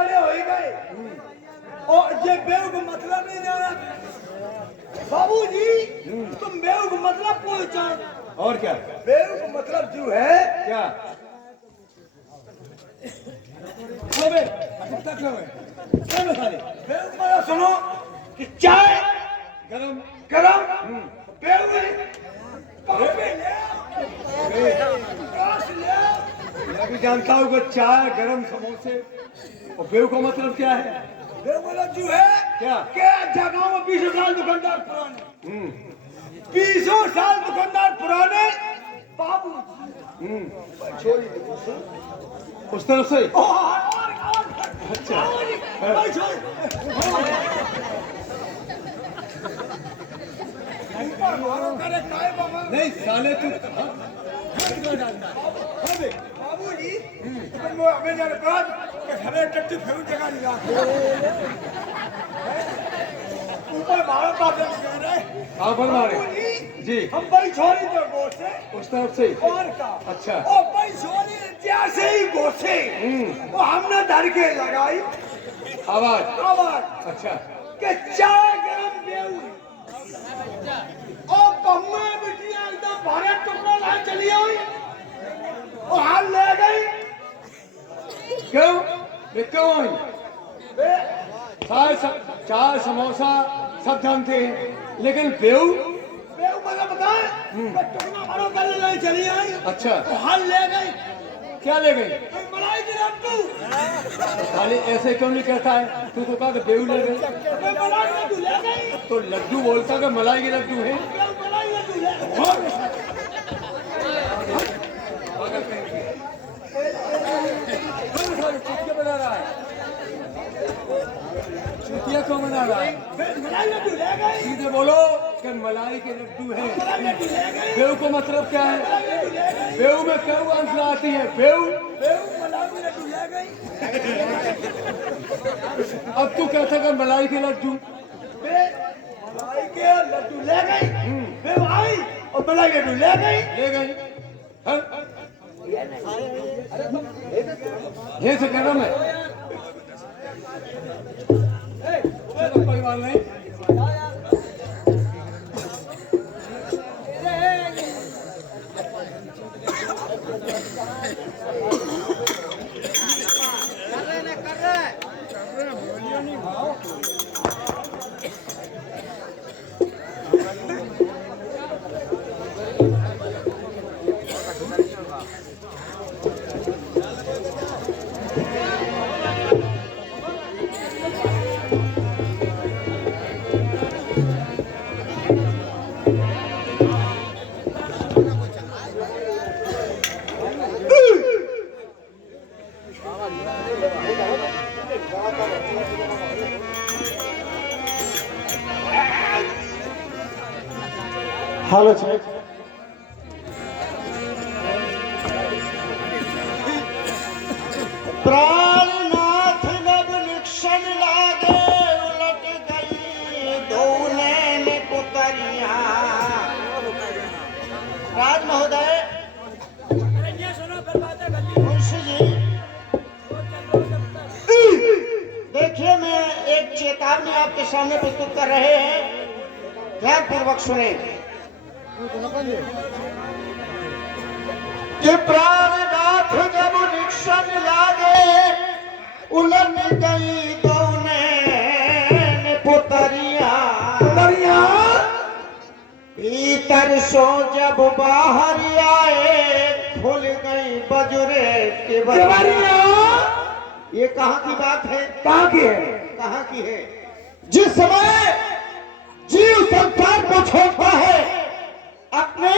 बड़े हो ही गए और ये बेव का मतलब नहीं जाना बाबूजी। तुम बेव का मतलब पहचान और क्या बेव का मतलब जो है क्या तक लो बेव का मतलब सुनो कि चाय गरम गरम बेव कॉफी ले रस ले। मैं भी जानता हूँ कि चाय गरम समोसे और बेव का मतलब क्या है बेव मतलब जो है क्या क्या जगह में 20 साल दुकानदार पुराने 20 साल दुकानदार पुराने बाबू छोड़ी उस तरफ से अच्छा नहीं साले तू बाबू जी हमें जाने बाद हमें टट्टी फेरू जगह नहीं ऊपर मारो बात आप बनवारे जी हम भाई छोड़ी तो गोसे उस तरफ से और का अच्छा ओ भाई छोड़ी जैसे ही गोसे वो हमने धर के लगाई आवाज आवाज अच्छा के चाय गरम बेऊ ओ बम्मा बिटिया एकदम भारे टुकड़ा ला चली आई और हाल ले गई क्यों ये क्यों आई चाय समोसा सब जानते हैं लेकिन बेऊ बेऊ मतलब बताए टुकड़ा भरो कर ले चली आई अच्छा और हाल ले गई क्या ले गई मलाई की लड्डू खाली ऐसे क्यों नहीं कहता है तू तो कहा कि बेऊ ले गई मलाई की लड्डू ले गई तो लड्डू बोलता कि मलाई के लड्डू है मलाई लड्डू ले चुटकिया बना रहा है चुटकिया क्यों बना रहा है मलाई लड्डू ले गई सीधे बोलो कि मलाई के लड्डू है मलाई लड्डू ले गई बेऊ का मतलब क्या है बेऊ में क्या अंश आती है बेऊ बेऊ मलाई की लड्डू ले गई अब तू कहता कि मलाई के लड्डू मलाई के लड्डू ले गई बेऊ आई और मलाई के लड्डू ले गई ले गई हाँ? ये से कह रहा मैं चलो कोई बात नहीं हेलो चेक प्राणनाथ नब निक्षण लागे उलट गई दोने ने पुतरिया राज महोदय मुंशी जी देखिए मैं एक चेतावनी आपके सामने प्रस्तुत कर रहे हैं ध्यान पूर्वक सुने कि प्राणनाथ जब निक्षण लागे उलट गई दोने पुतरिया भीतर सो जब बाहर आए खुल गई बजुरे के बरिया। ये कहाँ की बात है कहाँ की है कहाँ की है जिस समय जीव संसार को छोड़ता है अपने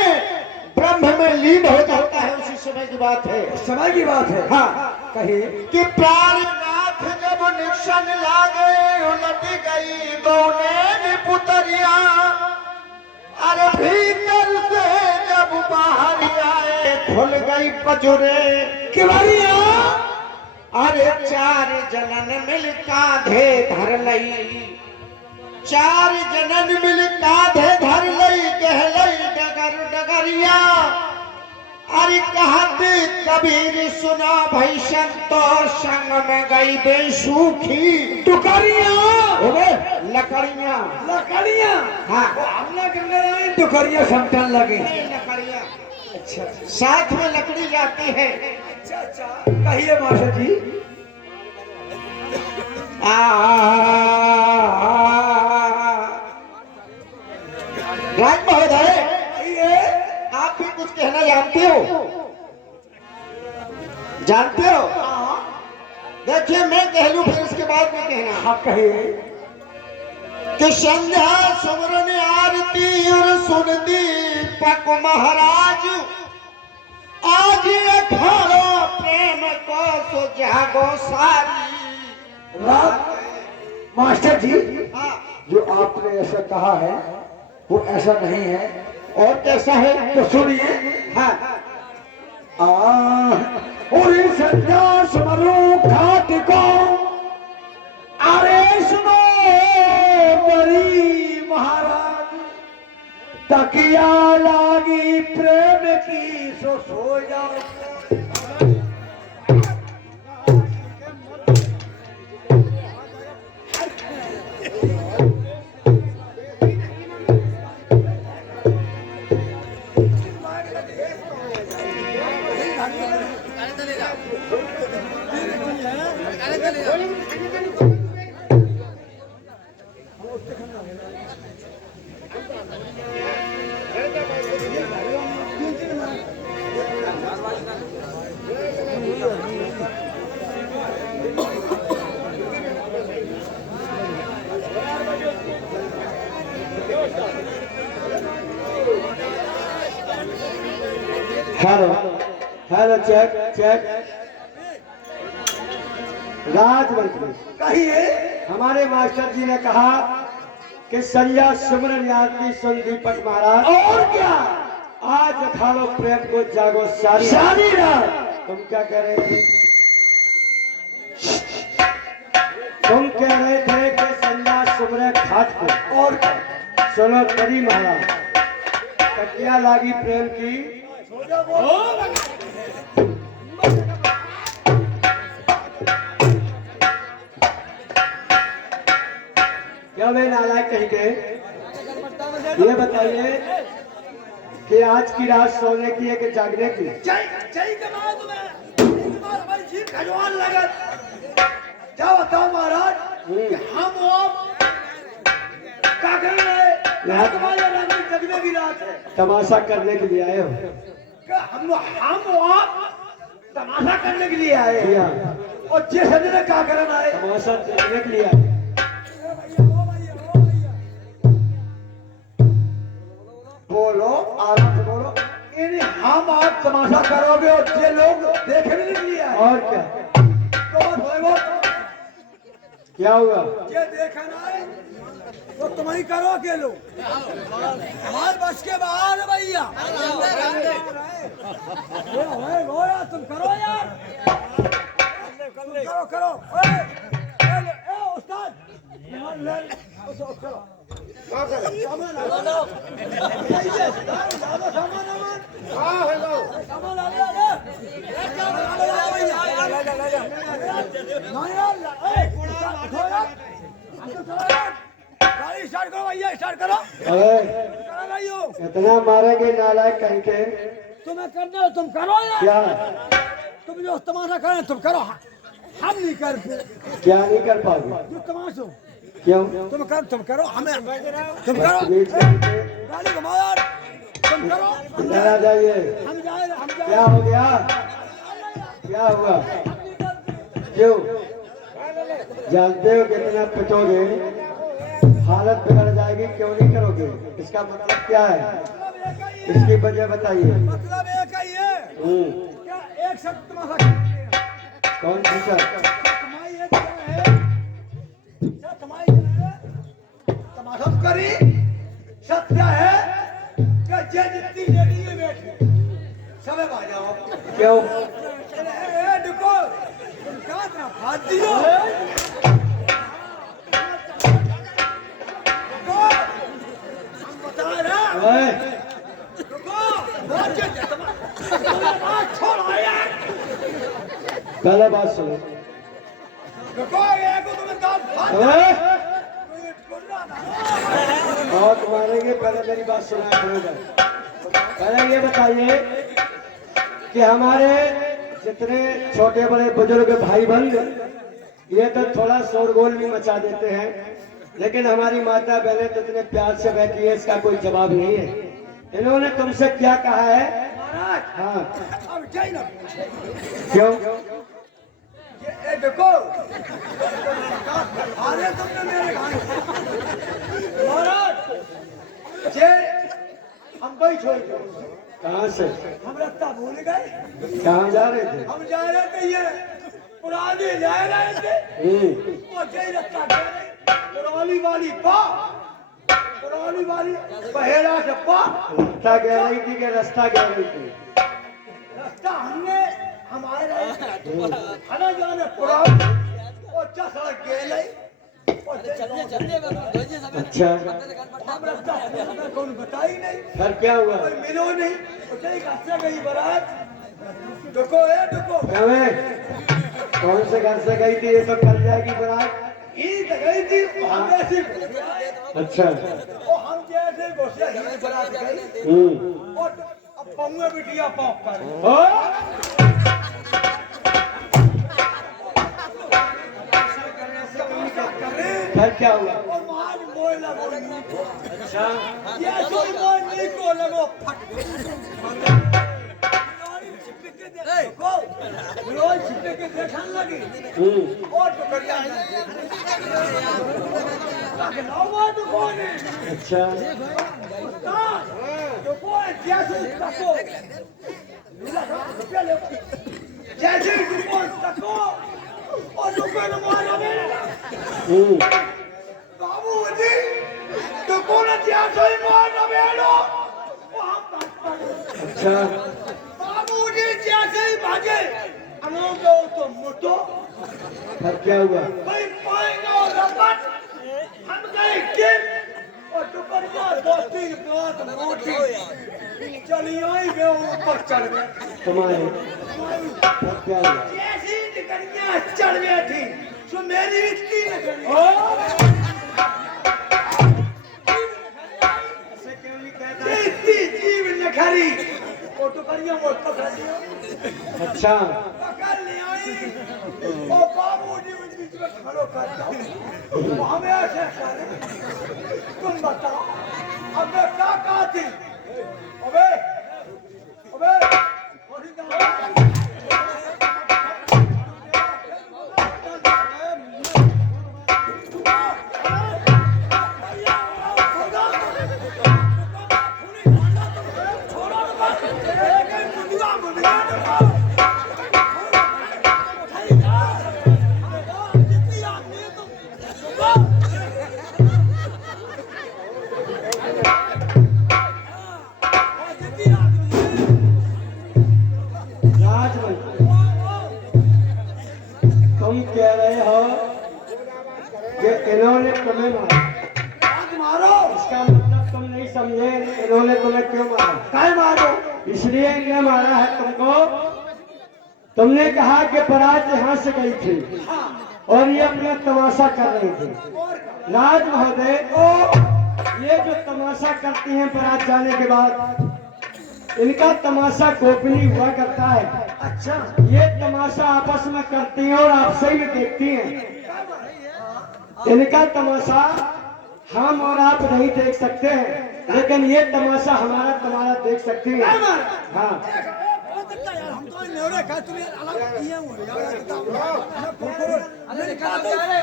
ब्रह्म में लीन हो जाता है उसी समय की बात है समय की बात है हाँ कहिए कि प्राणनाथ जब निक्षण लागे उलट गई दोने पुतरिया अरे भीतर से जब बाहर आए खुल गई बजुरे की बरिया। अरे चार जनन मिल कांधे धर लई चार जनन मिल कांधे धर लई कह लई डगर डगरिया अरे कहत कबीर सुना भाई संतोष संग में गई बेसुखी टुकरियां लकड़ियां लकड़ियां हाँ हमला करने रहे टुकरियां समटन लगे लकड़ियां अच्छा साथ में लकड़ी जाती है अच्छा अच्छा कहिए मास्टर जी राज महोदय आप भी कुछ कहना जानते हो देखिए मैं कह लूं फिर उसके बाद में कहना आप कहिए कि संध्या सुमरन आरती और सुन दीपक महाराज आज अखाड़ो प्रेम को सुजागो सारी रात मास्टर जी हाँ जो आपने ऐसा कहा है वो ऐसा नहीं है और कैसा है तो सुनिए हाँ और संध्या सुमरो घाट को अरे सुनो बड़ी महाराज तकिया लागी प्रेम की सो जाओ हेलो हेलो चेक चेक राजमंत्री कहिए हमारे मास्टर जी ने कहा कि संध्या सुमरन आरती सुन दीपक महाराज और क्या आज अखाड़ो प्रेम को जागो सारी सारी रात तुम क्या कह रहे थे तुम कह रहे थे कि संध्या सुमरन घाट को और सुनो तरी महाराज तकिया लागी प्रेम की क्या वे नालायक कहीं के ये बताइए कि आज की रात सोने की है कि जागने की खजवान लगत क्या बताओ महाराज कि हम क्या कर रहे हैं तुम्हारे रात में जगने की रात है तमाशा करने के लिए आए हो क्या हम तमाशा करने के लिए आए जी हैं हाँ, और जे सजने क्या करना है तमाशा देखने के लिए आए बोलो आराम से बोलो यानी हम आप तमाशा करोगे और जे लोग देखने के लिए आए और क्या तो बोलो क्या हुआ ये देखना है तो तुम ही करो के लोग हमारे बस के बाहर है भैया तुम करो यार तुम करो करो उस्ताद गाड़ी स्टार्ट करो भैया स्टार्ट करो अरे करो भाइयों इतना मारेंगे नालायक कहीं के तुम्हें करने हो तुम करो यार क्या तुम जो तमाशा करें तुम करो हम नहीं कर क्या नहीं कर पाओगे जो तमाशो क्यों तुम करो हमें तुम करो बीच में गाड़ी घुमाओ यार तुम करो इधर आ जाइए हम जाए क्या हो गया क्या हुआ क्यों जानते हो कितना पिटोगे हालत बिगड़ जाएगी क्यों नहीं करोगे इसका मतलब क्या है इसकी वजह बताइए मतलब एक ही है क्या एक शब्द तमाशा करते कौन सी सर कमाई है क्या है क्या कमाई है तमाशा तो करी सत्य है कि जे जितनी लेडी है बैठी सबे आ जाओ क्यों ए देखो तुम क्या ना फाड़ दियो हम बता रहे ओए, रुको बहुत पहले बात सुनो। देखो ये को तुम्हें दांत फाड़ और तुम्हारे पहले मेरी बात सुना। पहले ये बताइए कि हमारे जितने छोटे बड़े बुजुर्ग भाई बंद ये तो थोड़ा शोरगोल भी मचा देते हैं, लेकिन हमारी माता बहनें तो इतने प्यार से बैठी है, इसका कोई जवाब नहीं है। इन्होंने तुमसे क्या कहा है? महाराज हाँ। अब जाइए ना। क्यों? ये देखो अरे तुमने मेरे घर महाराज जे हम भाई छोड़ के कहाँ से? हम रास्ता भूल गए। कहाँ जा रहे थे? हम जा रहे थे ये पुरानी जा रहे थे और जे रास्ता गए पुरानी वाली बहेड़ा से रास्ता कह रही थी कि रास्ता कह रही थी? रास्ता हमने हमारे खाना जाने पुरानी और जा सड़क गए अच्छा, हम रास्ता हमें कौन बताई नहीं, फिर क्या हुआ? कोई मिलो नहीं, उसे घर से गई बारात। देखो कौन से घर से गई थी? ये तो कल जाएगी बारात। ईद गई थी हम ऐसे अच्छा, और हम जैसे घोषिया ही बारात गई और अब पौंगे बिटिया पौक कर फिर क्या हुआ? और मार मोय लगो। अच्छा, ये सोई मोय नहीं को लगो फट रोज छिपे के देखने लगी और तो करिया लावा तो कौन है? अच्छा, तो कौन जैसे तको जैसे कौन तको और दुकान मारा मेरे बाबूजी तो कौन जैसे मारा मेरे अच्छा, बाबूजी जैसे ही भागे अनोखो तो मोटो फिर क्या हुआ? भाई पाएगा और रपट हम गए किन और दुपहिया दो तीन बात मोटी चली आई वे ऊपर चढ़ गए तुम्हारे फिर क्या हुआ? जैसी निकलियां चढ़ बैठी तो मेरी इतनी निकली ऐसे क्यों नहीं कहता? इतनी जीव निखरी और दुपहिया मोट पकड़ लिया अच्छा, पकड़ लिया और बाबूजी उस बीच में खड़ो कर दो हमें ऐसे करे तुम बताओ अब मैं क्या कहा थी अबे अबे तुम कह रहे हो कि इन्होंने तुम्हें मारा, मारो इसका मतलब तुम नहीं समझे इन्होंने तुम्हें क्यों मारा? काय मारो इसलिए इन्हें मारा है तुमको। तुमने कहा कि बारात यहाँ से गई थी और ये अपना तमाशा कर रही थी। राज महोदय, ये जो तमाशा करती हैं बारात जाने के बाद, इनका तमाशा गोपनीय हुआ करता है। अच्छा ये तमाशा आपस में करती हैं और आपसे ही देखती हैं। इनका तमाशा हम और आप नहीं देख सकते हैं, लेकिन ये तमाशा हमारा तुम्हारा देख सकती है। हाँ, हम तो न्योरे का तुम्हें अलग किए हुए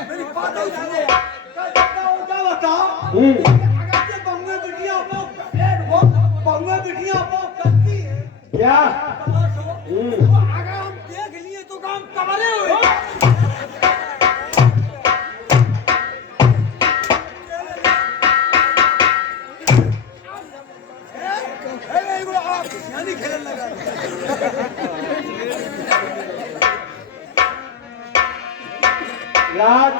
मेरी बात हो जाए क्या बताओ अगर ये बंगले बिटिया बंगले बिटिया करती है क्या? तो अगर हम देख लिए तो काम कमरे हुए राज,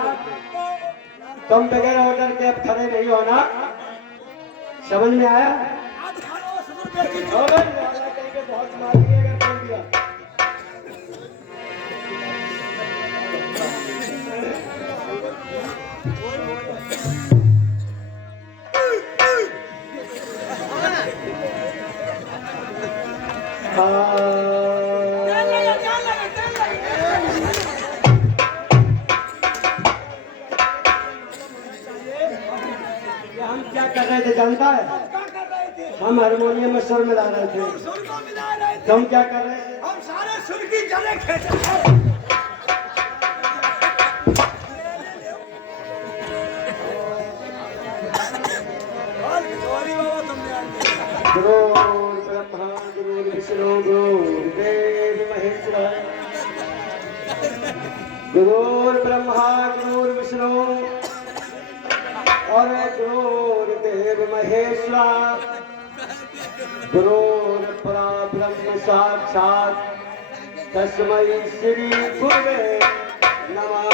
तुम बगैर ऑर्डर के अब खड़े नहीं होना, समझ में आया? बहुत मार दिया अगर बोल दिया। जानता है? क्या कर रहे थे? हम हारमोनियम में सुर मिला रहे थे। सुर को मिला रहे थे। तुम क्या कर रहे थे? हम सारे सुर की जड़ें खींच रहे थे। गुरु ब्रह्मा गुरु विष्णु गुरुदेव महेश्वर। गुरु ब्रह्मा गुरु विष्णु और गुरुदेव महेश्वर। गुरु परब्रह्म साक्षात तस्मै श्री गुरुवे नमः।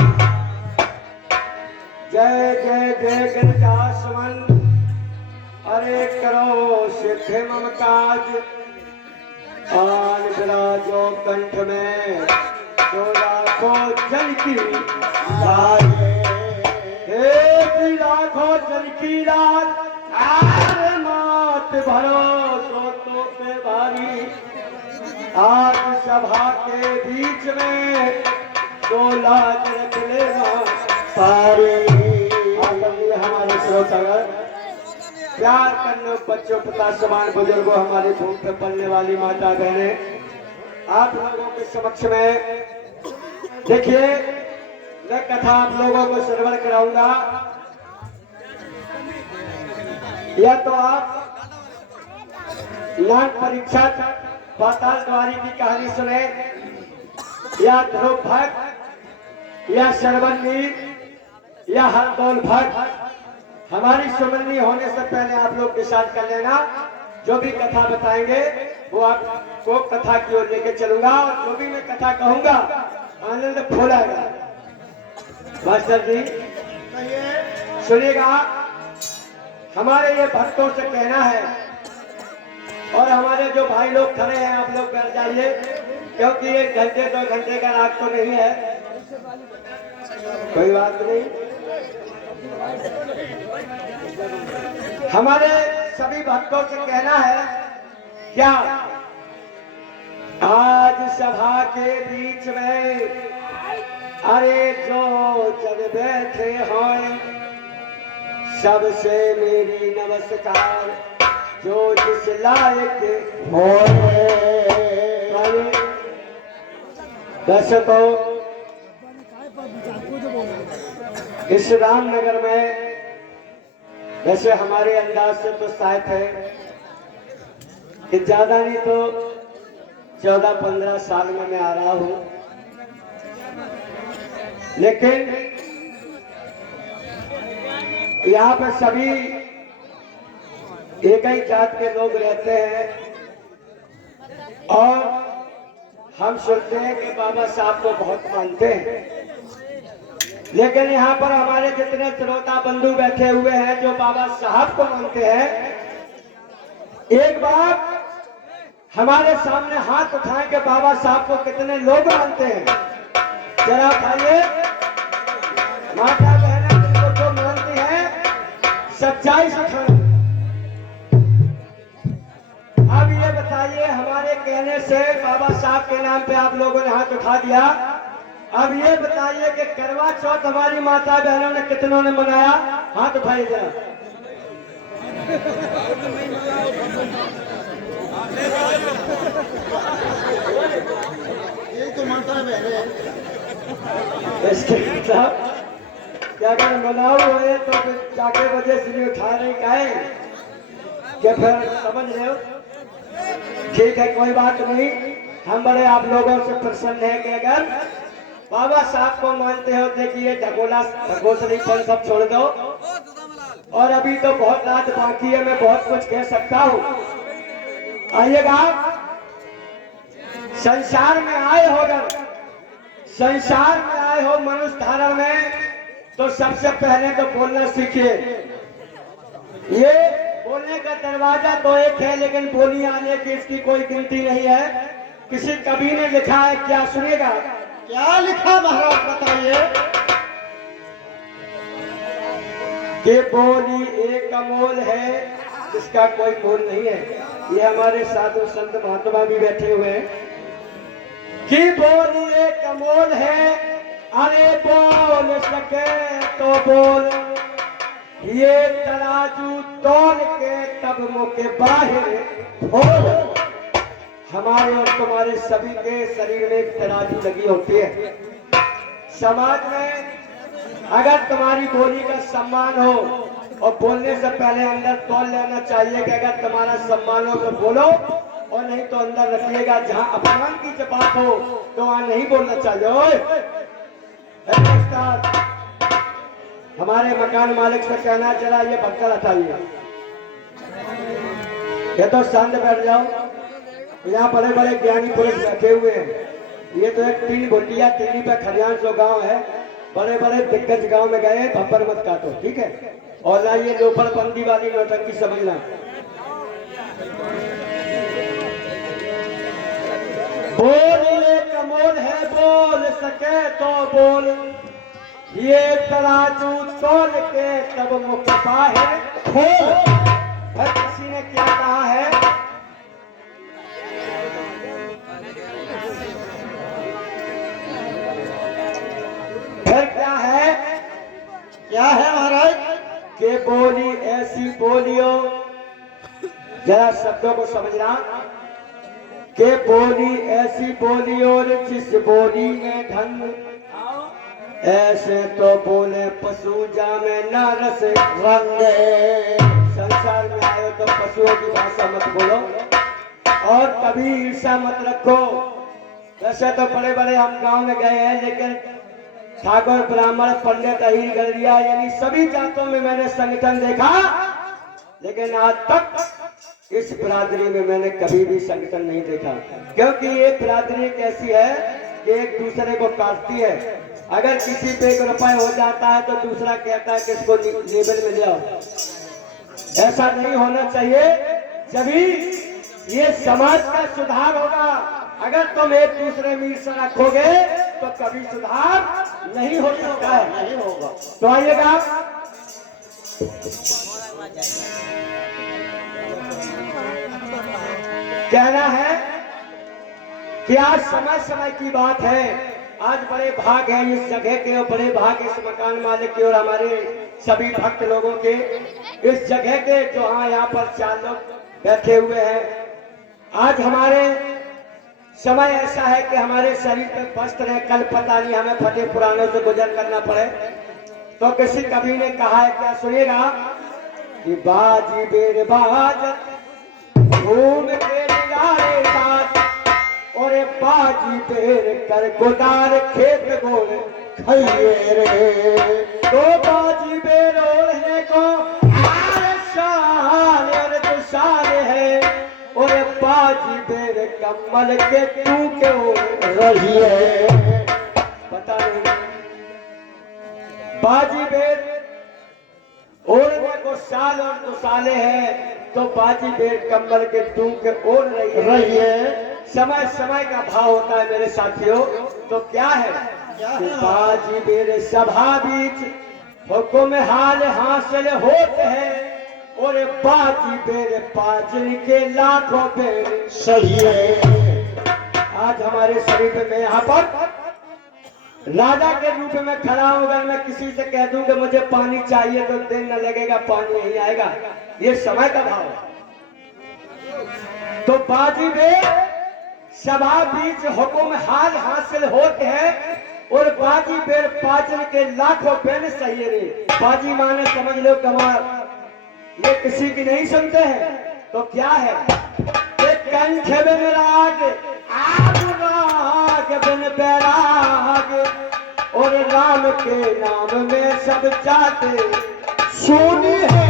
जय जय जय गणकासुमन अरे करो सिद्धि मम काज। आन विराजो कंठ में तो लाखों जन की लाज। हे लाखों जन की लाज आरे मात भरो सोतों पे भारी। आज सभा के बीच में तो लाज रख लेना सारी। हमारे श्रोतागण प्यार करने बच्चों पिता समान बुजुर्गों हमारे भूमि पे पलने वाली माता बहने आप लोगों के समक्ष में देखिए मैं कथा आप लोगों को श्रवण कराऊंगा। या तो आप लाख परीक्षा पाताल द्वारी की कहानी सुने या ध्रुव भट्ट या श्रवणवीर या हरदौल भट्ट। हमारी सुमरनी होने से पहले आप लोग डिसाइड कर लेना। जो भी कथा बताएंगे वो आपको कथा की ओर लेके चलूंगा और जो भी मैं कथा कहूंगा आनंद फूलेगा। मास्टर जी सुनिएगा, हमारे ये भक्तों से कहना है और हमारे जो भाई लोग खड़े हैं आप लोग बैठ जाइए क्योंकि 1 घंटे 2 घंटे का राग तो नहीं है। कोई बात नहीं। हमारे सभी भक्तों से कहना है क्या आज सभा के बीच में अरे जो जब बैठे हों सबसे मेरी नमस्कार। जो जिस लायक हो वैसे तो इस रामनगर में वैसे हमारे अंदाज से तो शायद है कि ज्यादा नहीं तो 14-15 साल में मैं आ रहा हूं, लेकिन यहाँ पर सभी एक ही जात के लोग रहते हैं और हम सुनते हैं कि बाबा साहब को बहुत मानते हैं। लेकिन यहाँ पर हमारे जितने श्रोता बंधु बैठे हुए हैं जो बाबा साहब को मानते हैं, एक बार हमारे सामने हाथ उठाएं कि बाबा साहब को कितने लोग मानते हैं। जरा उठाइए। माता बहना जिनको जो मानती है सच्चाई से खाना। अब ये बताइए, हमारे कहने से बाबा साहब के नाम पे आप लोगों ने हाथ उठा दिया। अब ये बताइए कि करवा चौथ हमारी माता बहनों ने कितनों ने मनाया? हाथ उठाइए जरा। ये तो मानता है। इसके मतलब क्या अगर मनाओ हुए तो फिर जाके वजह से नहीं उठा नहीं काहे कि फिर समझ रहे हो। ठीक है, कोई बात नहीं। हम बड़े आप लोगों से प्रसन्न है कि अगर बाबा साहब को मानते हो, देखिए ढकोला ढकोसलीपन सब छोड़ दो। और अभी तो बहुत रात बाकी है, मैं बहुत कुछ कह सकता हूँ। आइएगा, संसार में आए हो, अगर संसार में आए हो मनुष्य धारा में, तो सबसे पहले तो बोलना सीखिए। ये बोलने का दरवाजा तो एक है, लेकिन बोली आने की इसकी कोई गिनती नहीं है। किसी कवि ने लिखा है, क्या सुनेगा? क्या लिखा महाराज बताइए। कि बोली एक अमोल है जिसका कोई मोल नहीं है। ये हमारे साधु संत महात्मा भी बैठे हुए हैं कि बोली एक अमोल है। अरे बोल सके तो बोल, ये तराजू तौल के तब मुंह के बाहर खोल। हमारे और तुम्हारे सभी के शरीर में एक तराजू लगी होती है। समाज में अगर तुम्हारी बोली का सम्मान हो और बोलने से पहले अंदर तौल लेना चाहिए कि अगर तुम्हारा सम्मान हो तो बोलो, और नहीं तो अंदर रखिएगा। जहां अपमान की जब बात हो तो वहां नहीं बोलना चाहिए। ओए हमारे मकान मालिक से कहना जरा ये बक्का हटाइए, ये तो शांत बैठ जाओ। यहाँ बड़े बड़े ज्ञानी पुरुष बैठे हुए हैं। ये तो एक तीन भुटिया तीनी पे खरियान जो गांव है, बड़े बड़े दिग्गज गांव में गए, भब्बर मत काटो, ठीक है। और ना ये लोपड़ बंदी वाली नौटंकी समझना। बोलिए कमोल है, बोल सके तो बोल। ये तराजू तोल के तब मुख बाहर खोल। फिर किसी ने क्या कहा है? फिर क्या है? क्या है महाराज? के बोली ऐसी बोलियो, जरा शब्दों को समझना। के बोली ऐसी बोली और जिस बोली में ढंग, ऐसे तो बोले पशु जामे न रस रंग। संसार में आए तो पशुओं की भाषा मत बोलो और कभी ईर्षा मत रखो। वैसे तो बड़े बड़े हम गांव में गए हैं, लेकिन ठाकुर ब्राह्मण पंडित अहीर गलरिया यानी सभी जातों में मैंने संगठन देखा, लेकिन आज तक इस बिरादरी में मैंने कभी भी संगठन नहीं देखा। क्योंकि ये बिरादरी कैसी है कि एक दूसरे को काटती है। अगर किसी पे 1 रुपए हो जाता है तो दूसरा कहता है कि इसको लेबल में ले आओ। ऐसा नहीं होना चाहिए। जभी ये समाज का सुधार होगा। अगर तुम एक दूसरे में ईर्ष्या रखोगे तो कभी सुधार नहीं हो सकता है, नहीं होगा। तो आइएगा, कहना है कि आज समय समय की बात है। आज बड़े भाग हैं इस जगह के, और बड़े भाग इस मकान मालिक के और हमारे सभी भक्त लोगों के इस जगह के, जो हाँ यहाँ पर 4 लोग बैठे हुए हैं। आज हमारे समय ऐसा है कि हमारे शरीर पे वस्त्र है, कल पता नहीं हमें फतेह पुरानों से गुजर करना पड़े। तो किसी कवि ने कहा है, क्या सुनिएगा, कि बाजी बेर बाज घूम के लारे बाज, और बाजी बेर कर गोदार खेत गोल खाइए रे। तो बाजी बेर ओढ़ने को शान और दुशान है, और बाजी बेर कमल के तू क्यों रही है। पता नहीं बाजी बेर ओढ़ने को साल और दुसाले हैं, तो बाजी बेर कमल के तू के ओढ़ रही है। समय समय का भाव होता है मेरे साथियों। तो क्या है कि बाजी बेर सभा बीच हुक्म हाल हासिल होते हैं, और बाजी बेर पाजल के लाखों बेर सही है। आज हमारे शरीर में यहाँ पर राजा के रूप में खड़ा हूं। अगर मैं किसी से कह दूं कि मुझे पानी चाहिए तो दिन न लगेगा, पानी नहीं आएगा। ये समय का भाव है। तो बाजी बेर सभा बीच हुक्म हाल हासिल होते हैं, और बाजी बेर पाजल के लाखों बेर सही रे। बाजी माने समझ लो कमाल, ये किसी की नहीं सुनते हैं। तो क्या है, एक कंठ बिन राग आग राग बिन बैराग, और राम के नाम में सब जाते सोनी है।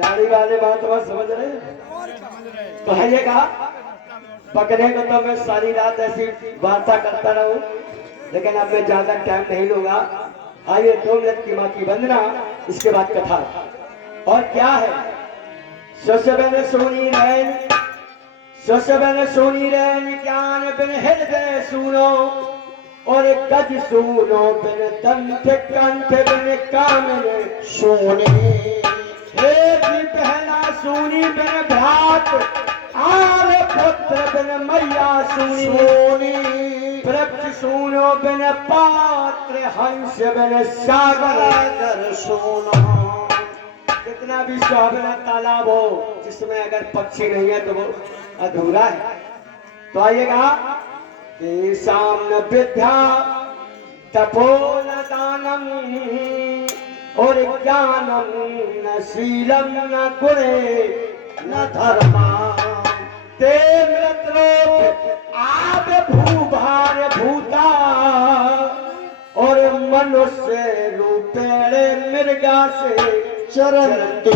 गाड़ी वाले बात बस समझ रहे हैं? तो है ये कहा, पकड़े को तो मैं सारी रात ऐसी वार्ता करता रहूं, लेकिन अब मैं ज्यादा टाइम नहीं लूंगा। आइए 2 मिनट की मां की वंदना, इसके बाद कथा। और क्या है, ससबन सोनी रैन, ससबन सोनी रैन ज्ञान बिन हृदय सुनो, और गज सुनो बिन दंत कंठ बिन कामन सोनी। पहला सोनी बिन भ्रात, आर पुत्र बिन मैया सोनी। वृक्ष सुनो बिन पात्र, हंस बिन सागर सोना। जितना भी सुहावना तालाब हो जिसमें अगर पक्षी नहीं है तो वो अधूरा है। तो आइएगा कि सामने विद्या तपोन दानम और ज्ञानम न शीलम न गुणे न धर्मा ते मृतलोक आप भूभार भूता और मनुष्य रूपेण मृगा से चरंती।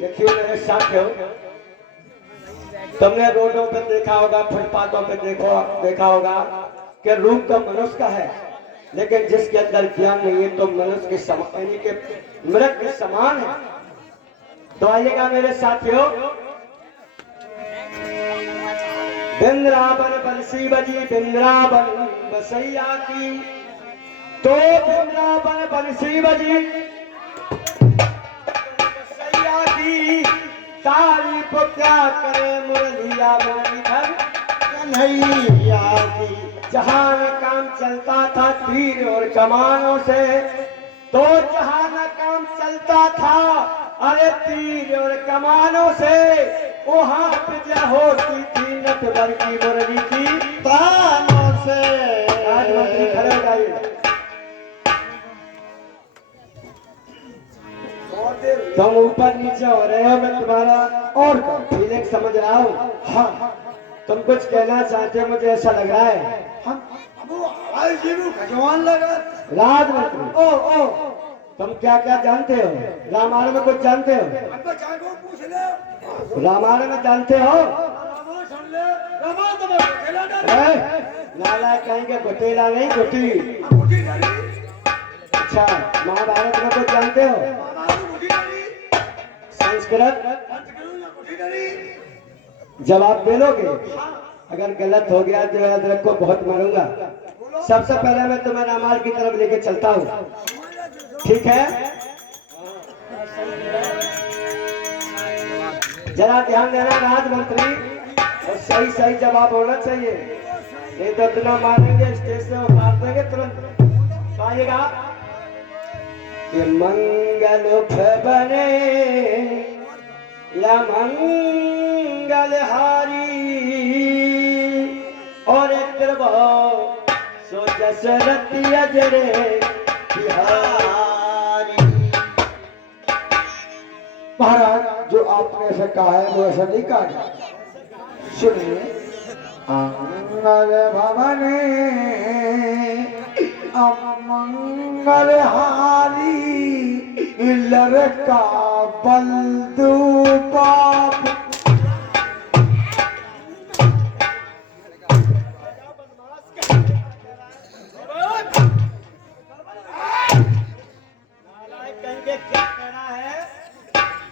देखिए मेरे साथियों, तुमने रोडों पे देखा होगा, फुटपाथों पे देखा होगा कि रूप तो मनुष्य का है, लेकिन जिसके अंदर ज्ञान नहीं है तो मनुष्य के समान यानी के मृग के समान है। तो आइएगा मेरे साथियों, वृंदावन बंसी बजी वृंदावन बसैया की, तो वृंदावन बंसी बजी बसैया की, तारीफ क्या करे मुरलिया मणिधर कन्हैया की। जहां न काम चलता था तीर और कमानों से, तो जहां न काम चलता था अरे तीर और कमानों से, वहां विजय होती थी नटवर की मुरली की तानों से। राजमंत्री खड़े हो जाइए। तुम ऊपर नीचे हो रहे हो, मैं तुम्हारा और फीलिंग समझ रहा हूँ। हाँ, तुम कुछ कहना चाहते हो, मुझे ऐसा लग रहा है। जवान लगा राजमंत्री, ओ तुम क्या क्या जानते हो? रामायण में कुछ जानते हो? पूछ ले, रामायण में जानते हो? सुन ले, नाला कहेंगे गुटेला नहीं गुटी। अच्छा, महाभारत में कुछ जानते हो? संस्कृत जवाब दे लोगे? अगर गलत हो गया तो याद रखो बहुत मारूंगा। सबसे पहले मैं तुम्हें रामायण की तरफ लेके चलता हूँ, ठीक है? जरा ध्यान देना राजमंत्री, और सही सही जवाब होना चाहिए, नहीं तो इतना मारेंगे स्टेज से उतार देंगे तुरंत। तो आइएगा कि मंगल बने या मंगल हारी और सो दशरथ अजरे बिहारी। महाराज जो आपने ऐसा कहा है वो ऐसा नहीं कहा। सुनिए, मंगल भवने अमंगल हारी लड़का बलदू बाप।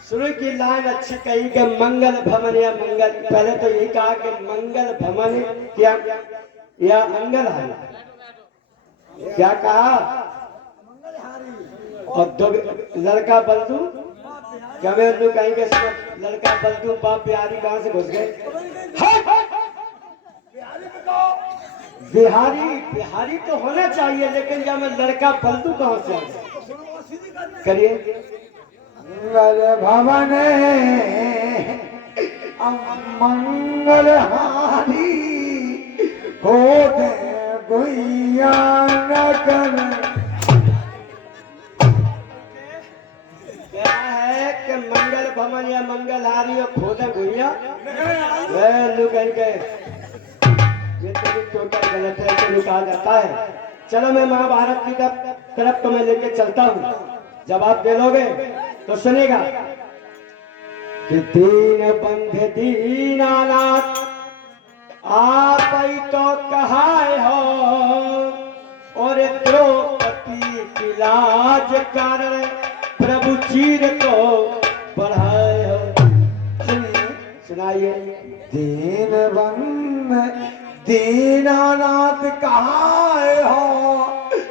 शुरू की लाइन अच्छी कही कि मंगल भवन या मंगल, पहले तो यही कहा कि मंगल भवन क्या या मंगल हारी, क्या कहा? और दो लड़का बल्दू, क्या मैं उन्हें कहेंगे इसमें लड़का बल्दू बाप बिहारी कहां से घुस गए? बिहारी बिहारी तो होना चाहिए, लेकिन जब मैं लड़का बल्दू कहां से आ गया? करिए। मंगल भवने अमंगल हारी होते गुइया नगर। क्या है कि मंगल भवन या मंगल हारी और खोदा गुइया कहीं गए, ये तो टोटल गलत है, तो कहा जाता है। चलो मैं महाभारत की तरफ तो मैं लेके चलता हूँ, जवाब दे लोगे तो सुनेगा कि दीन बंधे दीनानाथ आप ही तो कहाए हो और द्रौपदी की लाज कारण प्रभु चीर को बढ़ाए हो। सुनिए, सुनाइए। दीन बंद दीनानाथ कहाए हो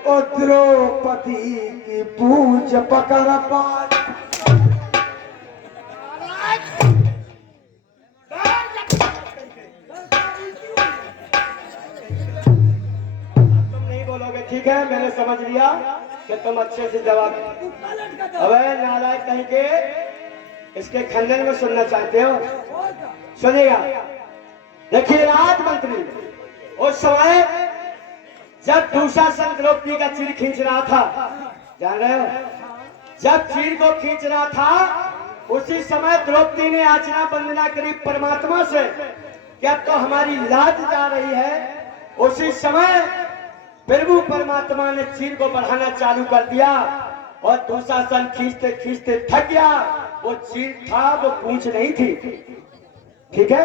और द्रौपदी की पूछ पकड़ पाए। तुम नहीं बोलोगे, ठीक है, मैंने समझ लिया। कि तुम अच्छे से जवाब दो। तू पलट का दो। अबे नालायक कहीं के, इसके खंडन में सुनना चाहते हो? और क्या? सुनिएगा। देखिए राज मंत्री उस समय जब दुशासन द्रौपदी का चीर खींच रहा था, जान रहे हो, जब चीर को खींच रहा था उसी समय द्रौपदी ने याचना वंदना करी परमात्मा से कि अब तो हमारी लाज जा रही है। उसी समय प्रभु परमात्मा ने चीर को बढ़ाना चालू कर दिया और दुशासन खींचते खींचते थक गया। वो चीर था, वो पूंछ नहीं थी। ठीक है,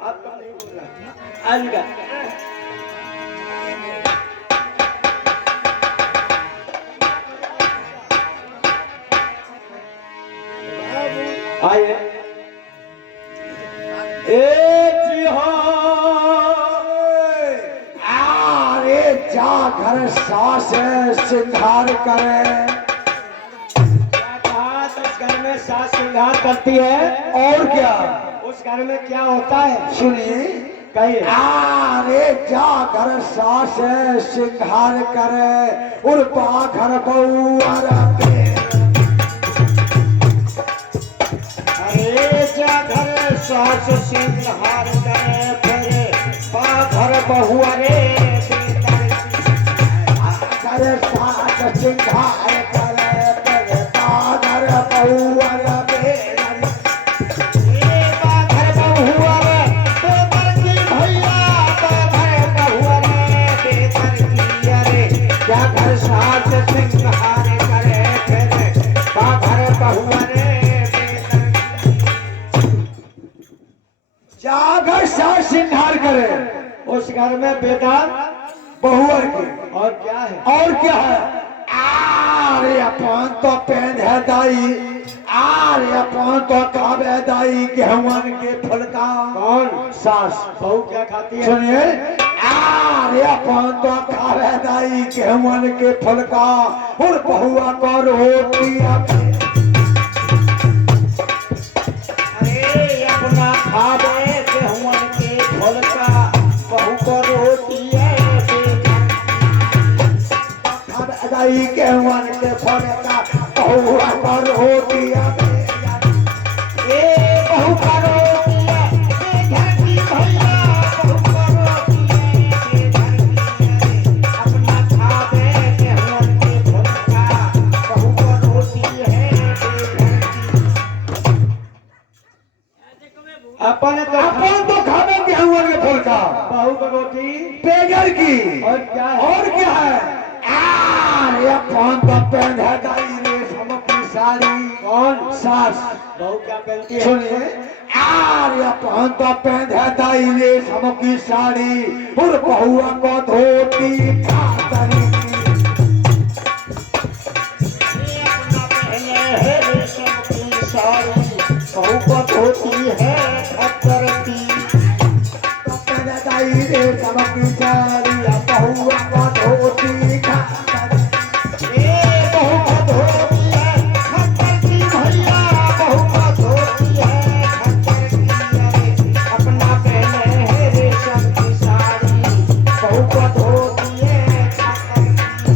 आप कब नहीं बोल रहे आज का आइए। जी हो, अरे जा घर सास सिंगार करे। क्या कहा? उस घर में सास श्रृंगार करती है और क्या? उस घर में क्या होता है? सुनिए, कहिए। अरे जा घर सास सिंगार करे और बाघर बउआ पे। अरे जा घर सास सिंगार करे फिर बाघर बहुआ रे घर सास सिंगार करे फिर बाघर बउआ पे। बाघर बहुआ रे बेदर्दी भैया, बाघर बहुआ रे बेदर्दी। अरे जा घर सास सिंगार करे फिर बाघर बहुआ रे जागर सास सिंगार करे उस घर में बेदार बहुअर की। और क्या है? और क्या है? अरे अपन तो पेन है दाई, अरे अपन तो काबे दाई गेहूं के फुलका। कौन? सास। बहू क्या खाती है? सुनिए, अरे अपन तो काबे दाई गेहूं के फुलका और बहुआ को रोटी। अरे अपना खावे गेहूं के फुलका बहू को रोटी है काबे दाई गेहूं के फुलका बहुआ को रोटी। ए बहू का रोटी है बेधर्मी भैया, बहू का रोटी है बेधर्मी। अपना खावे गेहूं के फुलका बहू को रोटी है बेधर्मी। अपन तो अपन तो खावे गेहूं के फुलका बहू को रोटी बेगर की। और क्या है? और क्या है? अरे अपन तो पहन है दाई रेशम की साड़ी। कौन? सास। बहू क्या पहनती है? सुनिए, अरे अपन तो पहन है दाई रेशम की साड़ी और बहुआ को धोती चादरी। अपना पहने है रेशम की साड़ी बहू को धोती है खच्चर की। तो पहन है दाई रेशम की साड़ी बहुआ को धोती चादरी। ए बहू को धोती है खच्चर की भैया, बहू को धोती है खच्चर की। अरे अपना पहने है रेशम की साड़ी बहू को धोती है खच्चर की।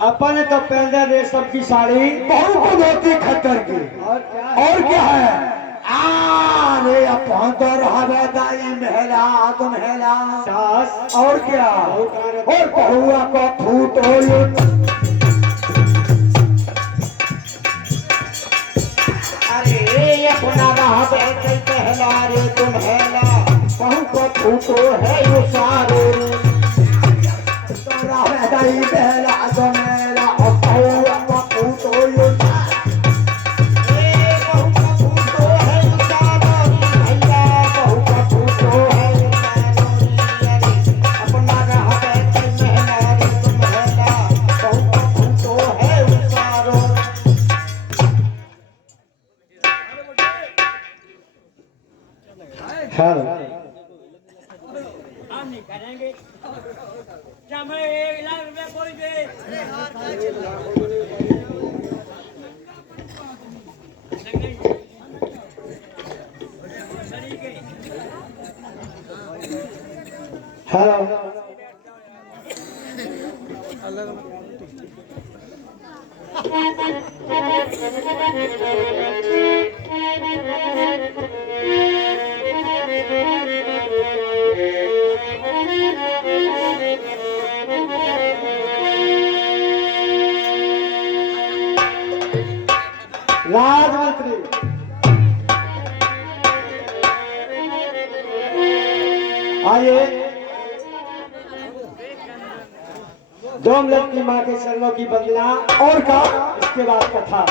अपन तो पहनते रेशम की साड़ी बहू को धोती खच्चर की। और क्या है? और क्या है? अरे अपन तो रहा दाई महला तुम हेला। सास। और क्या? बहू कहाँ रहती है? और बहुआ को फूटो अरे अपना रहा बैठे पहला रे तुम हेला बहू को फूटो है यो सारो। तो रहा दाई महला तुम हेला और बहुआ को फूटो ए बहू का फूटो है यो सारो भैया, बहू का फूटो है यो सारो। अरे अपना रहा बैठे पहला रे तुम हेला बहू का फूटो है यो सारो। हेलो। हम नहीं करेंगे। क्या मैं 1 लाख रुपए बोल दे? हेलो। राजमंत्री आइए, 2 मिनट की माँ के चरणों की वंदना और का इसके बाद कथा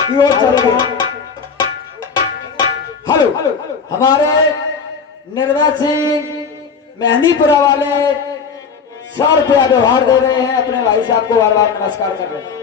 की ओर चलेगा। हेलो, हमारे निर्भय सिंह मेहंदीपुरा वाले 100 रुपया व्यवहार दे रहे हैं, अपने भाई साहब को बार बार नमस्कार कर रहे हैं।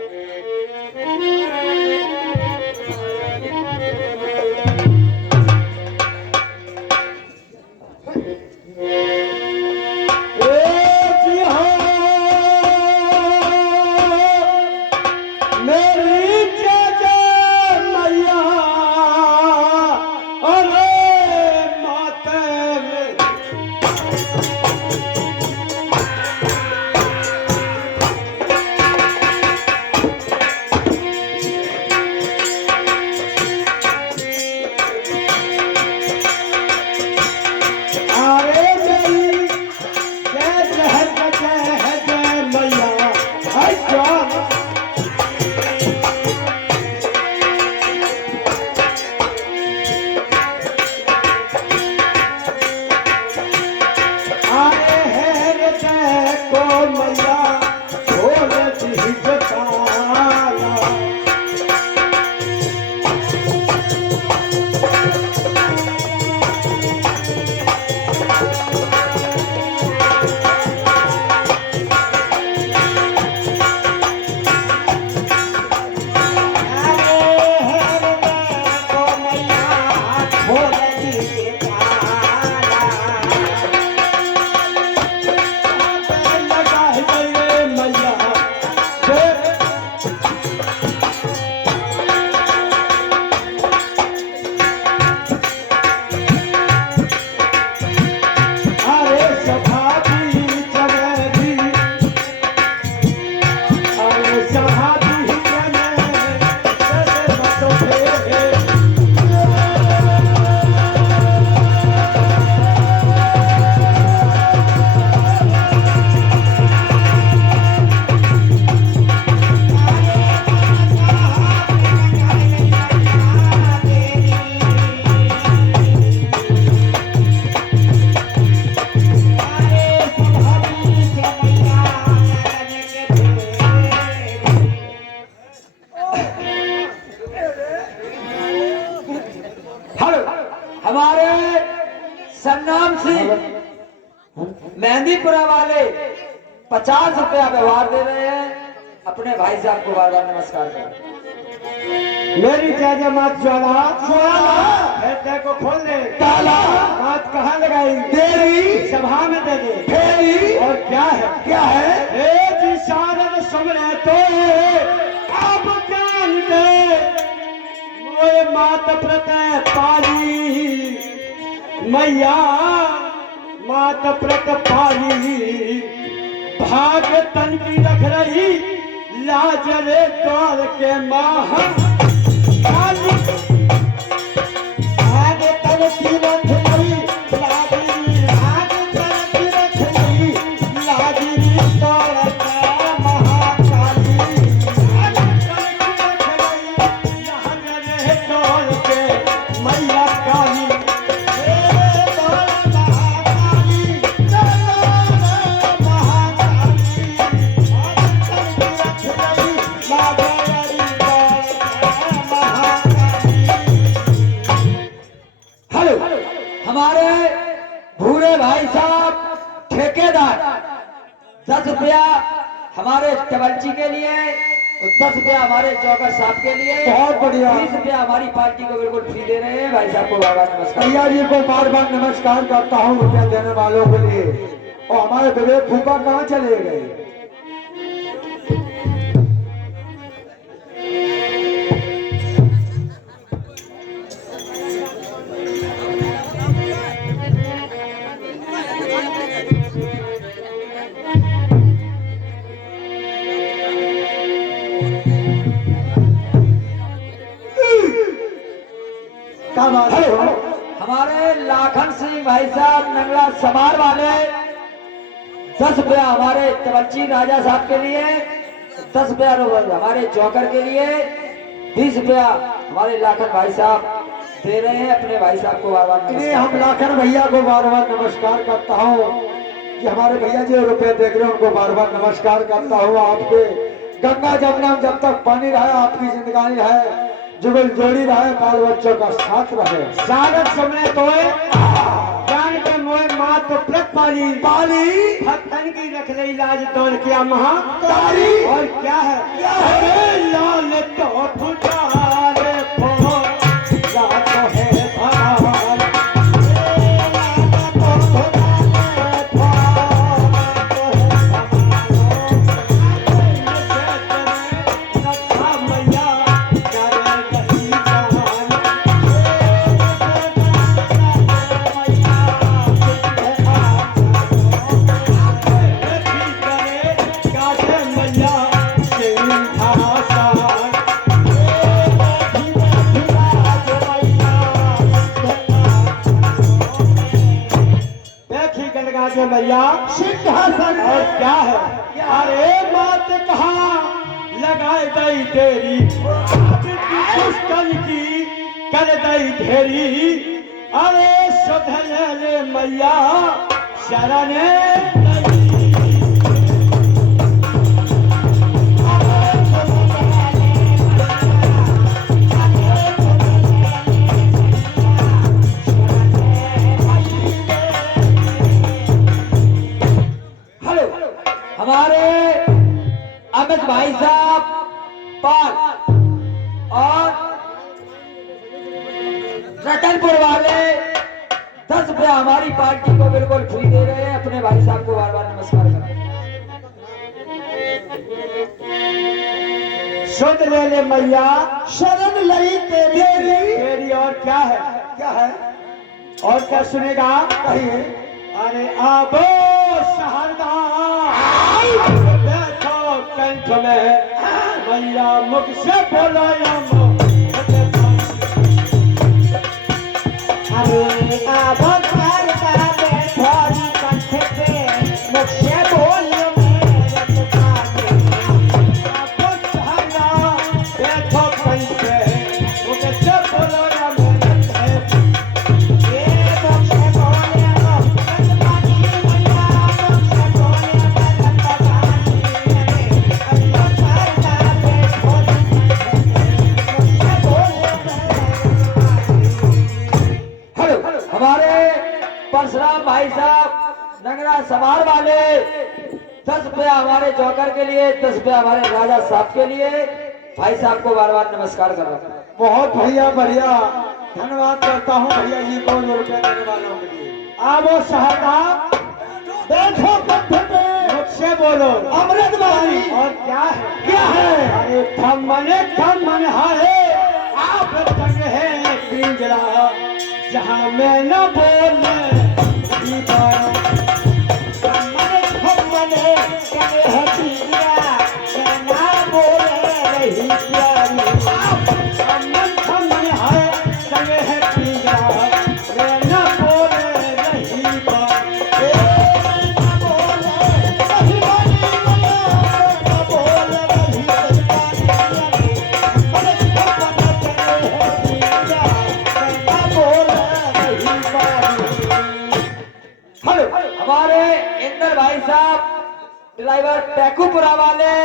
हमारे सन्नाम सिंह मेहंदीपुरा वाले 50 रुपया व्यवहार दे रहे हैं, अपने भाई साहब को बार बार नमस्कार करें। मेरी जय मात ज्वाला ज्वाला को खोल दे ताला, बात कहाँ लगाई तेरी सभा में दे दे फेरी, और क्या है क्या है जी शारद सुमरे तो आप जान दे मोए मात प्रत पाली मैया मात प्रत पाली भाग तन की रख रही लाज रे तौर के माह काली भाग तन की रख रही लाजी भाग तन की रख रही लाजी रे तौर के महाकाली भाग तन की रख रही लाज रे तौर के मैया काली हमारे भूरे भाई साहब ठेकेदार 10 रुपया हमारे टबलची के लिए, 10 रुपया हमारे चौकर साहब के लिए, बहुत बढ़िया। 20 रुपया हमारी पार्टी को बिल्कुल फ्री दे रहे हैं। भाई साहब को बार बार नमस्कार। भैया जी को बार बार नमस्कार करता हूँ रुपया देने वालों के लिए। और हमारे विवेक फूका कहाँ चले गए? सिंह भाई साहब नंगला समार वाले 10 रुपया हमारे तवज्जी राजा साहब के लिए, 10 रुपया हमारे जौकर के लिए, 20 रुपया हमारे लाखन भाई साहब दे रहे हैं अपने भाई साहब को बार बार। इन्हें हम लाखन भैया को बार बार नमस्कार करता हूँ कि हमारे भैया जो रुपए देख रहे हैं उनको बार बार नमस्कार करता हूँ। आपके गंगा जमुना में जब तक पानी रहे आपकी जिंदगानी रहे, जुगल जोड़ी रहे, बाल बच्चों का साथ रहे। सागर समय तो जान के मोए माँ तो प्रत पाली पाली भक्तन की रख ले इलाज दौड़ किया महाकारी। और क्या है अरे लाल तो फुटार फो रात है भार भैया सिंहासन। और क्या है अरे बात कहा लगाए दई तेरी दुश्मन की कर दई ढेरी। अरे सुधर ले मैया शरण हमारे अमित भाई साहब पाल और रतनपुर वाले 10 रुपया हमारी पार्टी को बिल्कुल फ्री दे रहे हैं। अपने भाई साहब को बार बार नमस्कार करें। शुद्ध ले ले मैया शरण लई तेरी। और क्या है क्या है और क्या सुनेगा कहिए। अरे आबो शहरदा बैठो कंठ में मैया मुख से बोलो अरे आबो शहरदा बैठो कंठ पे मुख से बोलो बैठो कंठ पे मुख से बोलो परशुराम भाई साहब नगरा समार वाले 10 रुपया हमारे जौकर के लिए, 10 रुपया हमारे राजा साहब के लिए। भाई साहब को बार बार नमस्कार कर रहा हूँ। बहुत भैया बढ़िया धन्यवाद करता हूँ भैया जी को जो रुपए देने वालों के लिए। आबो शहरदा बैठो कंठ पे मुझसे बोलो अमृत वाली। और क्या है अरे खमन हाय आप तंग है पिंजरा जहाँ मैं न बोले हमारे इंदर भाई साहब ड्राइवर टैकूपुरा वाले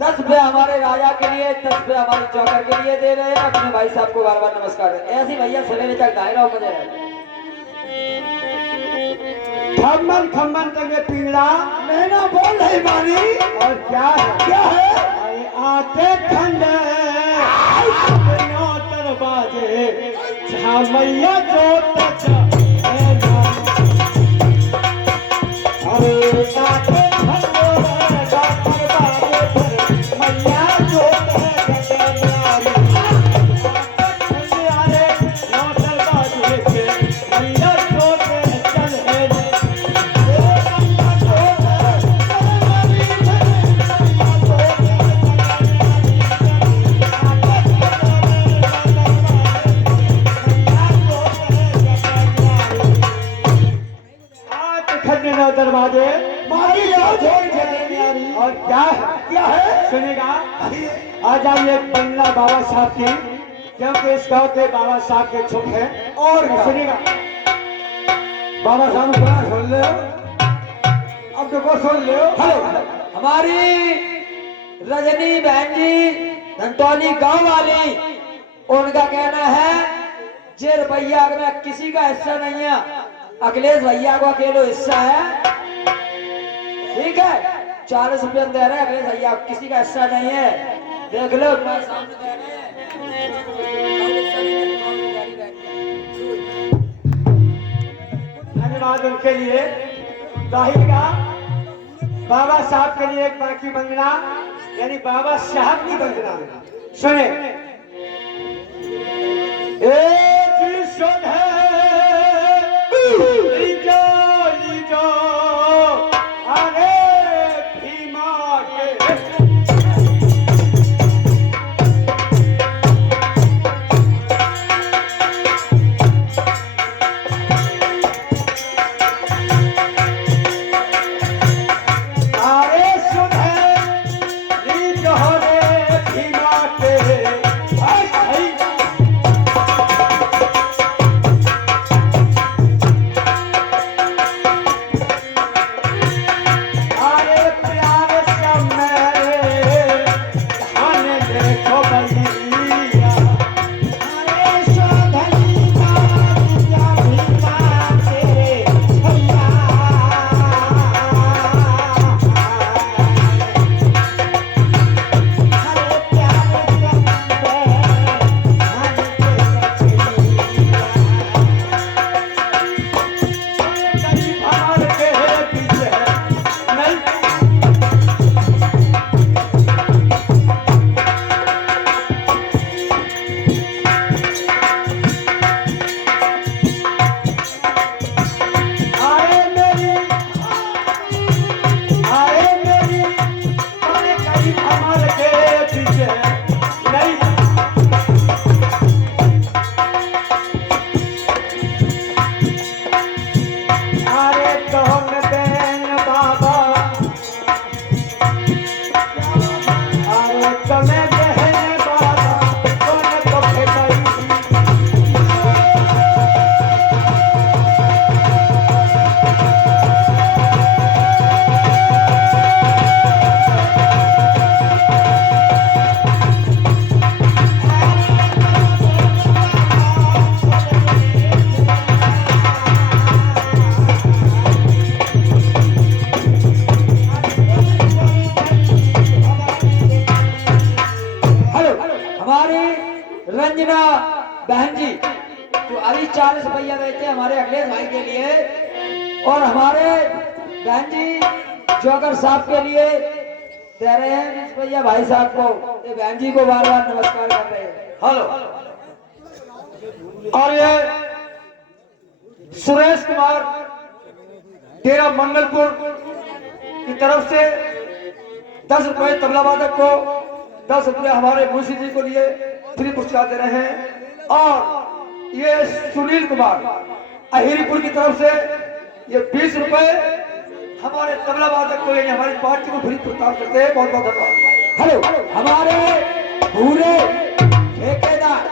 10 रुपये हमारे राजा के लिए, 10 रुपये हमारे चौकर के लिए दे रहे हैं। अपने भाई साहब को बार बार नमस्कार। ऐसी भैया सवेरे तक दायरा बजे खम्बन तक पीड़ा मैंने बोल रही मानी। और क्या है अरे आते ठंडे दरवाजे जहाँ मैया जोत और क्या है सुनेगा। आज आइए बंगला बाबा साहब की, क्योंकि इस गांव के बाबा साहब के छुप है। और सुनेगा बाबा साहब को सुन ले, अब देखो सुन ले। हेलो, हमारी रजनी बहन जी धनटौली गांव वाली, उनका कहना है जे रुपया में किसी का हिस्सा नहीं है, अखिलेश भैया को अकेले हिस्सा है। ठीक है, 40 रुपये दे रहे हैं अखिलेश भैया, किसी का हिस्सा नहीं है। देख लो तुम्हारे सामने दे रहे हैं। धन्यवाद उनके लिए। गाहिएगा बाबा साहब के लिए एक बाकी बंगला, यानी बाबा साहब की बंगला। सुने रंजना बहन जी तो अभी 40 रुपया देते हमारे अखिलेश भाई के लिए, और हमारे बहन जी जोकर साहब के लिए दे रहे हैं 20 रुपया भाई साहब को। ये बहन जी को बार बार नमस्कार कर रहे हैं। हेलो, और ये सुरेश कुमार डेरा मंगलपुर की तरफ से 10 रुपए तबला वादक को, 10 रुपए हमारे मुंशी जी को लिए फ्री पुरस्कार दे रहे हैं। और ये सुनील कुमार अहिरीपुर की तरफ से ये 20 रुपए हमारे तबला वादक को, यानी हमारी पार्टी को फ्री पुरस्कार करते हैं। बहुत बहुत धन्यवाद। हेलो, हमारे भूरे ठेकेदार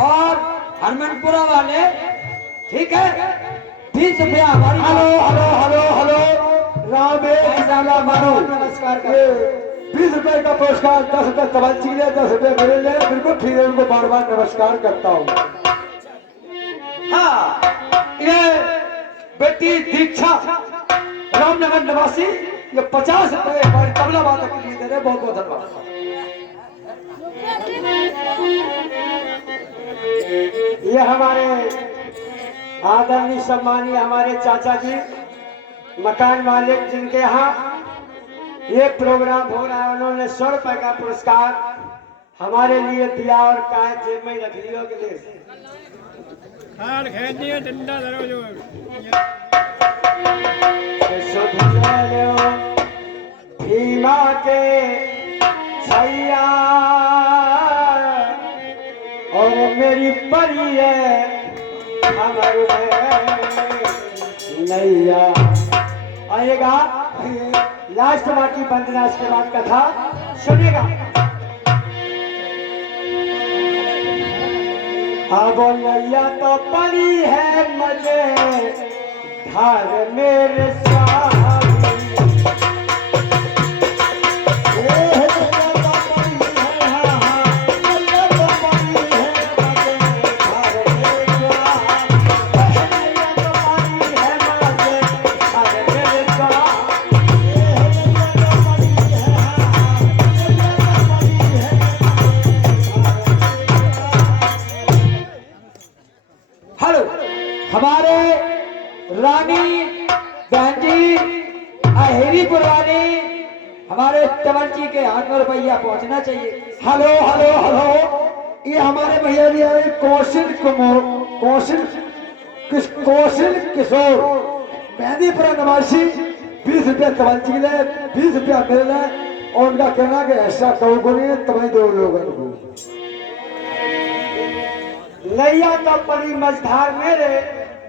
और हरमनपुरा वाले, ठीक है, 20 रुपया हमारी। हेलो हेलो हेलो हेलो नमस्कार कर 20 रुपए का पुरस्कार, 10 रुपए तबलची ले, 10 रुपए मेरे ले, बिल्कुल ठीक है। उनको बार बार नमस्कार करता हूँ। हाँ, ये बेटी दीक्षा रामनगर निवासी ये 50 रुपए हमारी तबला वादक के लिए दे रहे। बहुत बहुत धन्यवाद। ये हमारे आदरणीय सम्मानीय हमारे चाचा जी मकान मालिक, जिनके यहाँ ये प्रोग्राम हो रहा है, उन्होंने 100 रुपए का पुरस्कार हमारे लिए दिया और कहा जेब में रख लियो के लिए। डंडा धरो जो भीमा के छैया और मेरी परी है हमारे नैया। आइएगा। लास्ट बाकी वंदना, इसके बाद कथा सुनिएगा। अब नैया तो पड़ी है मजे धार मेरे स्वामी। हेलो, हमारे रानी बहन जी अहेरी पुरानी, हमारे तमन जी के हाथ में रुपया पहुंचना चाहिए। हेलो हेलो हेलो, ये हमारे भैया जी आए कौशिल किशोर मेहंदीपुरा निवासी, 20 रुपया तमन जी ले, 20 रुपया मेरे लिए, और उनका कहना कि ऐसा कहो को नहीं तुम्हें 2 लोगों को। नैया तो पड़ी मझधार मेरे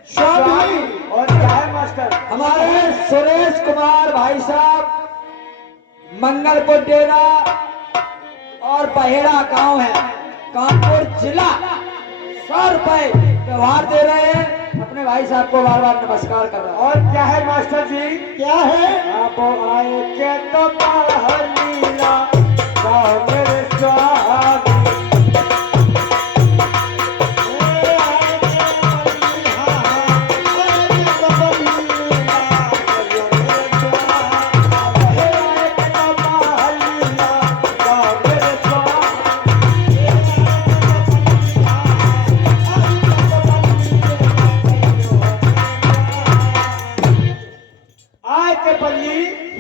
स्वामी। और क्या है मास्टर? हमारे सुरेश कुमार भाई साहब मंगलपुर डेरा और पहेड़ा गांव है, कानपुर जिला, 100 रुपए व्यवहार दे रहे हैं। अपने भाई साहब को बार बार नमस्कार कर रहा हूं। और क्या है मास्टर जी? क्या है? आप आए के तो बाहर लीला गाँव मेरे स्वामी।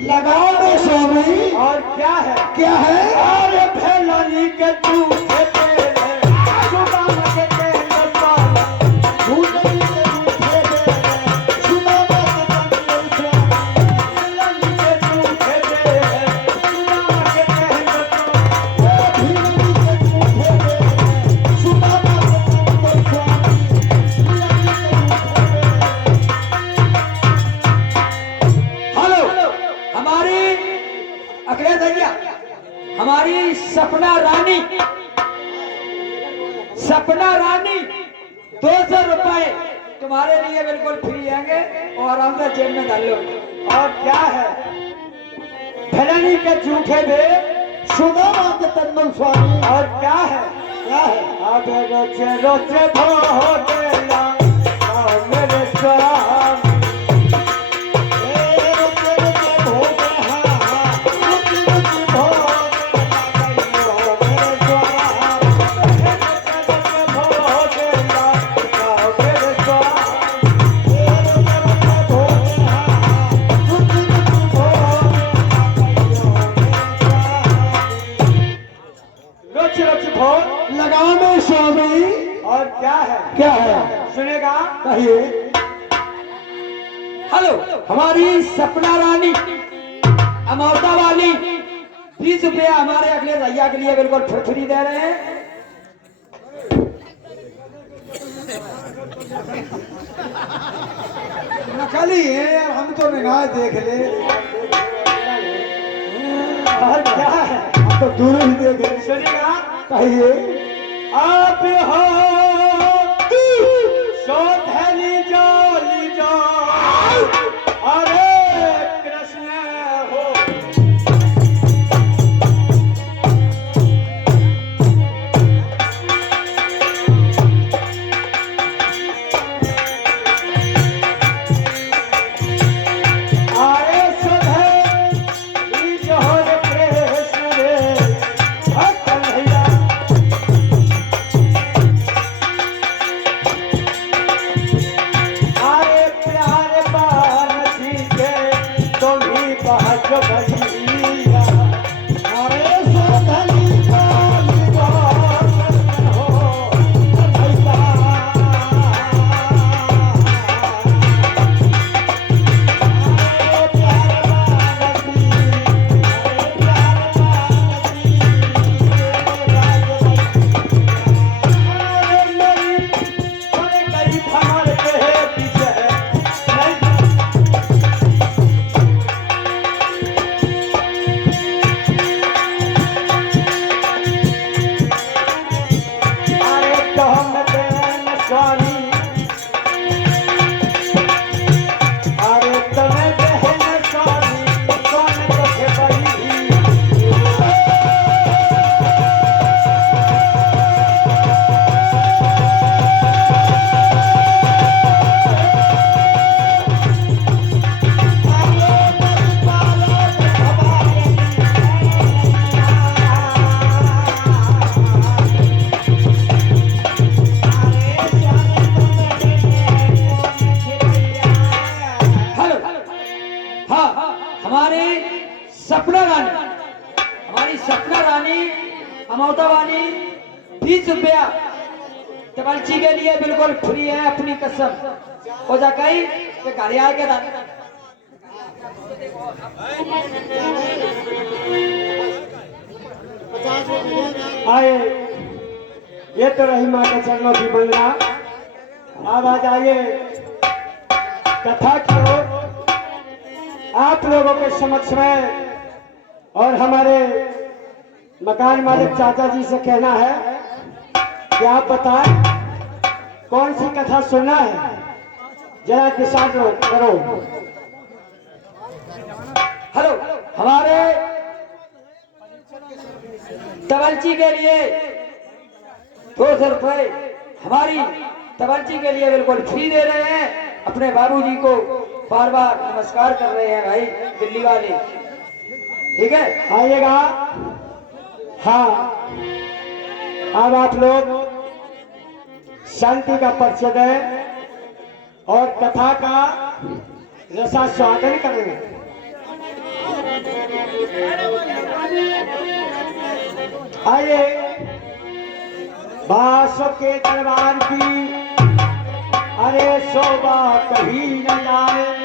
लगाओ रे स्वामी। और क्या है? क्या है? अरे फैलानी के झूठे तेरे सुदाम के तेरे पाला, झूठे तेरे सुदाम के फैलानी के झूठे तेरे सुदाम के तेरे पाला। हेलो, हमारी अखिलेश भैया, हमारी सपना रानी 200 रुपए तुम्हारे लिए बिल्कुल फ्री आएंगे और आराम से जेब में डाल लो। और क्या है? फैलानी के झूठे बे सुदामा के तंदन स्वामी। और क्या है? क्या है? अब रोचे रोचे भो देला गाँव मेरे स्वामी। लगाओ में स्वामी। और क्या है? क्या है? सुनेगा? कहिए। हेलो, हमारी सपना रानी अमौता वाली 20 रुपया हमारे अखिलेश भैया के लिए बिल्कुल फ्री दे रहे हैं। नकली है यार, हम तो निगाह देख ले। और क्या है? हम तो दूर ही देख ले। सुनेगा? कहिए। आप हो शोधली जोली जो, अरे कृष्ण हो। आए शोधली जोर कृष्ण रे भक्त भैया। आए प्यार बार सपना रानी, हमारी सपना रानी अमौता वाली 20 रुपया तबलची के लिए बिल्कुल फ्री है, अपनी कसम हो जा कहीं कि घड़ियाल के दांत आए, ये तो रही माँ के चरणों की वंदना। अब आ जाइए कथा की ओर। आप लोगों के समक्ष में और हमारे मकान मालिक चाचा जी से कहना है कि आप बताएं कौन सी कथा सुनना है, जरा के साथ करो। हेलो, हमारे तबलची के लिए 200 रुपए हमारी तबलची के लिए बिल्कुल फ्री दे रहे हैं। अपने बाबूजी को बार बार नमस्कार कर रहे हैं भाई दिल्ली वाले, ठीक है? आइएगा। हाँ, अब आप लोग शांति का परिचय दें और कथा का रसास्वादन करें। आइए, बासों के दरबार की अरे शोभा कभी न जाए।